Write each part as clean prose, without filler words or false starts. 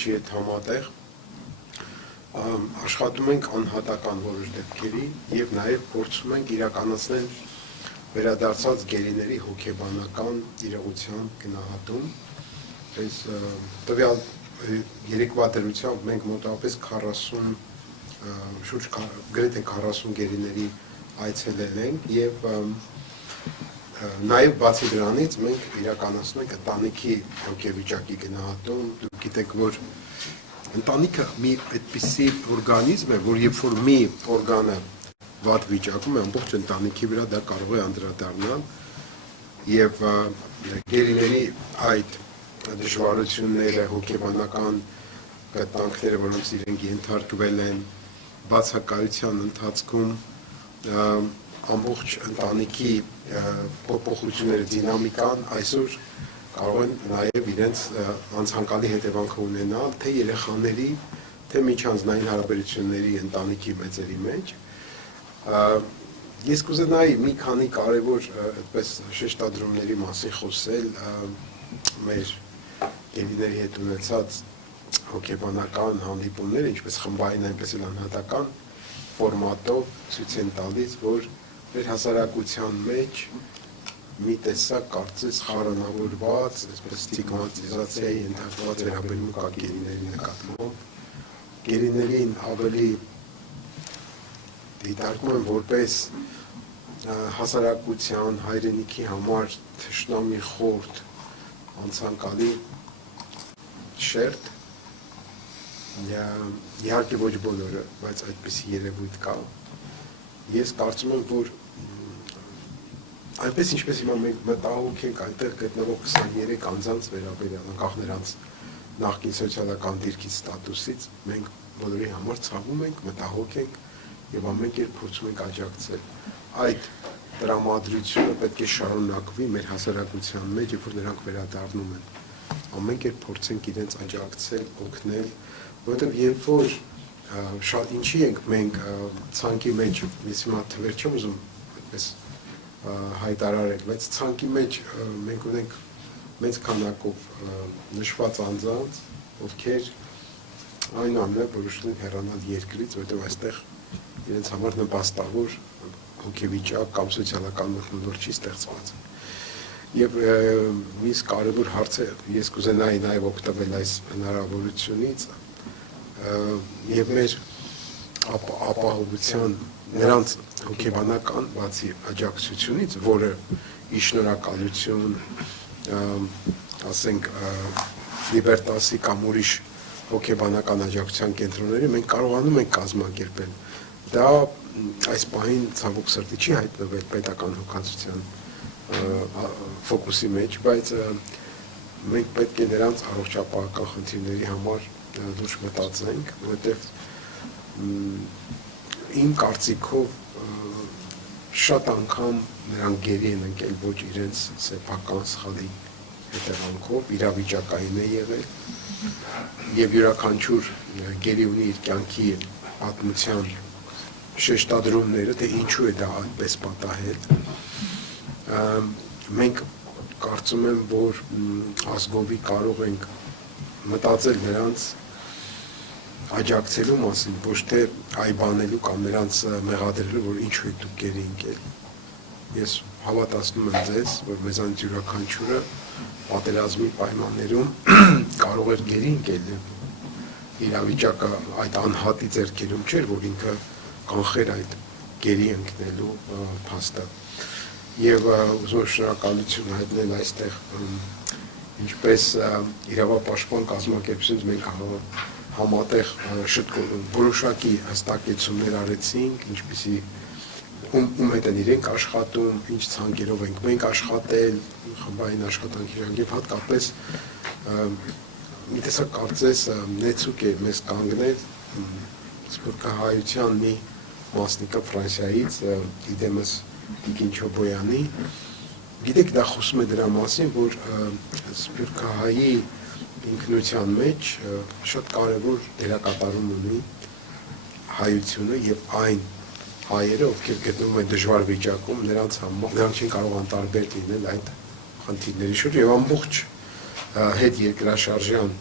խաչի հետ համատեղ աշխատում ենք անհատական որոշ դեպքերի եւ նաեւ փորձում ենք իրականացնել վերադարձած գերիների հոգեբանական իրողության գնահատում։ Այս տվյալ երեկվա դրությամբ մենք մոտավորապես 40 շուրջ գրեթե 40 գերիների այցելել ենք եւ նաեւ բացի դրանից մենք իրականացնում ենք ընտանիքի հոգեվիճակի գնահատում։ Դուք գիտեք, որ ընտանիքը մի այդպիսի օրգանիզմ է, որ երբ որ մի օրգանը վատ վիճակում է, ամբողջ ընտանիքի վրա դա կարող է անդրադառնալ եւ գերիների այդ դժվարությունները, հոգեբանական կտանքները, որոնց իրենք ենթարկվել են բացակայության ընթացքում ամբողջ ընտանիքի փոփոխությունները, դինամիկան այսօր կարող են նաև իրենց անցանկալի հետևանք ունենալ թե երեխաների, թե միջանձնային հարաբերությունների ընտանիքի մեծերի մեջ։ Ես կուզենայի մի քանի կարևոր այդպես շեշտադրումների մասին խոսել մեր գերիների հետ ունեցած հոգեբանական հանդիպումները, ինչպես խմբային, այնպես էլ անհատական ֆորմատով ցույց են տալիս, որ մեր հասարակության մեջ մի տեսակ կարծես խառնավորված, այսպես ստիգմատիզացիայի ենթարկված վերաբերմունք կա գերիների նկատմամբ։ Գերիներին ավելի դիտարկում են որպես հասարակության, հայրենիքի համար թշնամի խորտ, անցանկալի շերտ, իհարկե ոչ բոլորը, բայց այդպիսի երևույթ կա։ Ես կարծում եմ, որ այնպես ինչպես հիմա մենք մտահոգ ենք այնտեղ գտնվող 23 անձանց վերաբերյալ, անկախ նրանց նախկին սոցիալական դիրքից, ստատուսից, մենք բոլորի համար ցավում ենք, մտահոգ ենք եւ ամեն կերպ փորձում ենք աջակցել։ Այդ տրամադրությունը պետք է շարունակվի մեր հասարակության մեջ, երբ որ նրանք վերադառնում են։ Ամեն կերպ փորձենք իրենց աջակցել, օգնել, որովհետեւ երբ որ շատ ինչի ենք մենք ցանկի մեջ, ես հիմա թվեր չեմ ուզում այդպես հայտարարել, բայց ցանկի մեջ մենք ունենք մեծ քանակով նշված անձանց, ովքեր այնուամենայնիվ որոշել են հեռանալ երկրից, որտեղ այստեղ իրենց համար նպաստավոր հոգեվիճակ կամ սոցիալական մթնոլորտ չի ստեղծված։ Եվ մյուս կարևոր հարցը ես կուզենայի նաև օգտվել այս հնարավորությունից եւ մեր ապահովության նրանց հոգեբանական բացի աջակցությունից, որը ի շնորհակալություն, ասենք Լիբերտասի կամ ուրիշ հոգեբանական աջակցության կենտրոնների մենք կարողանում ենք կազմակերպել։ Դա այս պահին ցավոք սրտի չի հայտնվել պետական հոգացության ֆոկուսի մեջ, բայց մենք պետք է նրանց առողջապահական խնդիրների համար լուրջ մտածենք, որովհետև իմ կարծիքով շատ անգամ նրանք գերի են ընկել ոչ իրենց սեփական սխալի հետևանքով, իրավիճակային է եղել եւ յուրաքանչյուր գերի ունի իր կյանքի պատմության շեշտադրումները, թե ինչու է դա այդպես պատահել։ Մենք կարծում եմ, որ ազգովի կարող ենք մտածել նրանց աջակցելու մասին, ոչ թե այբանելու կամ նրանց մեղադրելու, որ ինչու եք դուք գերի ընկել։ Ես հավատացնում եմ ձեզ, որ մեզանից յուրաքանչյուրը պատերազմի պայմաններում կարող էր գերի ընկել։ Իրավիճակը այդ անհատի ձեռքերում չէր, որ ինքը կանխեր այդ գերի ընկնելու փաստը։ Եվ ուզում շնորհակալություն հայտնել այստեղ ինչպես իրավապաշտպան կազմակերպությունից մենք համատեղ որոշակի հստակեցումներ արեցինք, ինչպիսի ում հետ են իրենք աշխատում, ինչ ցանկերով ենք մենք աշխատել, խմբային աշխատանքի ժամանակ եւ հատկապես մի տեսակ կարծես նեցուկ է մեզ կանգնել սփյուռքահայության մի մասնիկը Ֆրանսիայից, իդեմս Տիկին Չոբոյանի, գիտեք դա խոսում է դրա մասին, որ սփյուռքահայի ինքնության մեջ շատ կարևոր դերակատարում ունի հայությունը եւ այն հայերը, ովքեր գտնվում են դժվար վիճակում, նրանց չեն կարող անտարբեր լինել այդ խնդիրների շուրջ եւ ամբողջ հետ երկրաշարժյան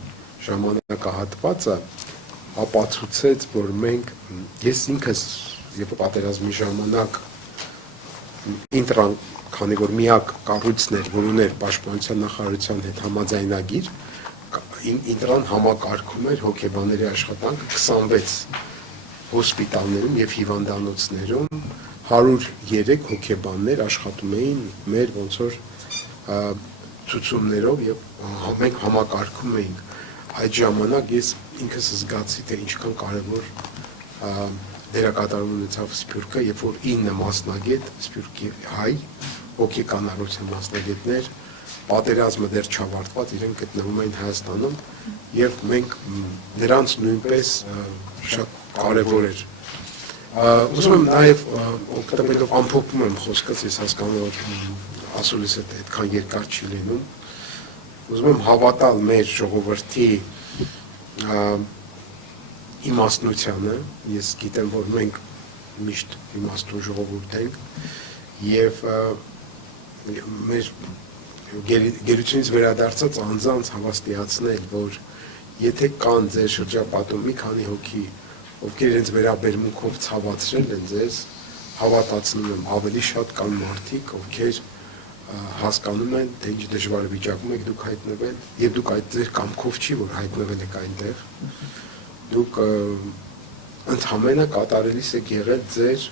ժամանակահատվածը ապացուցեց, որ մենք ես ինքս երբ պատերազմի ժամանակ ինտրան, քանի որ միակ կառույցն էր, որ ուներ պաշտպանության նախարարության հետ համաձայնագիր, ինտրան համակարգում էր հոգեբանների աշխատանքը 26 հոսպիտալներում եւ հիվանդանոցներում 103 հոգեբաններ աշխատում էին մեր ոնց որ ցուցումներով եւ մենք համակարգում էինք այդ ժամանակ ես ինքս զգացի թե ինչքան կարեւոր դերակատարում ունեցավ Սփյուռքը, երբ որ 9 մասնագետ Սփյուռքի հայ հոգեկանալության մասնագետներ պատերազմը դեռ չավարտված իրենք գտնվում էին Հայաստանում եւ մենք նրանց նույնպես շատ կարեւոր էր ուզում եմ նաեւ օգտվելով ամփոփում եմ խոսքս ես հասկանում որ ասուլիսը այդքան երկար չի լինում ուզում եմ հավատալ մեր ժողովրդի իմաստնությանը ես գիտեմ որ մենք միշտ իմաստուն ժողովուրդ ենք եւ մեր գերությունից վերադարձած անձանց հավաստիացնել, որ եթե կան ձեր շրջապատում մի քանի հոգի, ովքեր իրենց վերաբերմունքով ցավացրել են ձեզ, հավատացնում եմ ավելի շատ կան մարդիկ, ովքեր հասկանում են, թե ինչ դժվար վիճակում եք դուք հայտնվել, եւ դուք այդ ձեր կամքով չի, որ հայտնվել եք այնտեղ, դուք ընդհանրապես կատարելիս եք եղել ձեր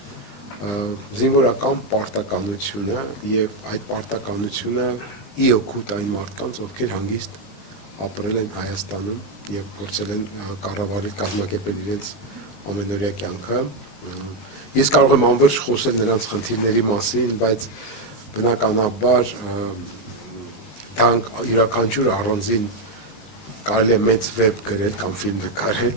զինվորական պարտականությունը եւ այդ պարտականությունը ի օգուտ այն մարդկանց, ովքեր հանգիստ ապրել են Հայաստանում եւ փորձել են կառավարել կազմակերպել իրենց ամենօրյա կյանքը։ Ես կարող եմ անվերջ խոսել նրանց խնդիրների մասին, բայց բնականաբար դա յուրաքանչյուր առանձին կարելի է մեծ վեբ գրել կամ ֆիլմ նկարել